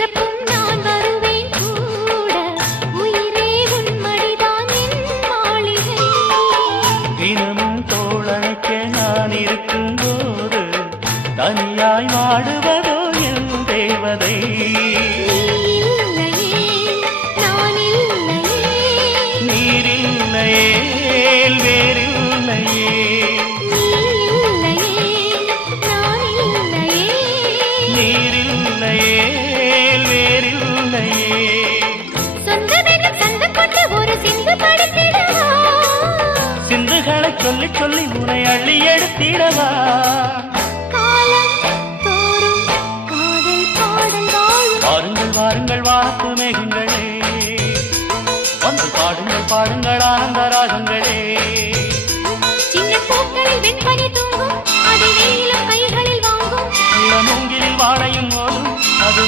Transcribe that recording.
பிறப்பும் நான் வருவேன் கூட உயிரே உன் மடிதான் என் மாளிகை தினமும் தோழனுக்க நான் இருக்கும் போது தனியாய் வாடுவதோ என் தேவதை நீரில்லையே வேறில்லையே நீரில்லையே வேறில்லையே சிந்துகளை சொல்லி சொல்லி உனை அள்ளி எடுத்திடவா வாருங்கள் வாருங்கள் வாத்து மேகங்களே வந்து பாடுங்கள் பாடுங்கள் ஆனந்த ராகங்களே சின்ன பூக்களில் வெண்பனி தூங்கும் அது வெயிலும் கைகளில் வாங்கும் மூங்கிலில் வாழையும் மோதும் அது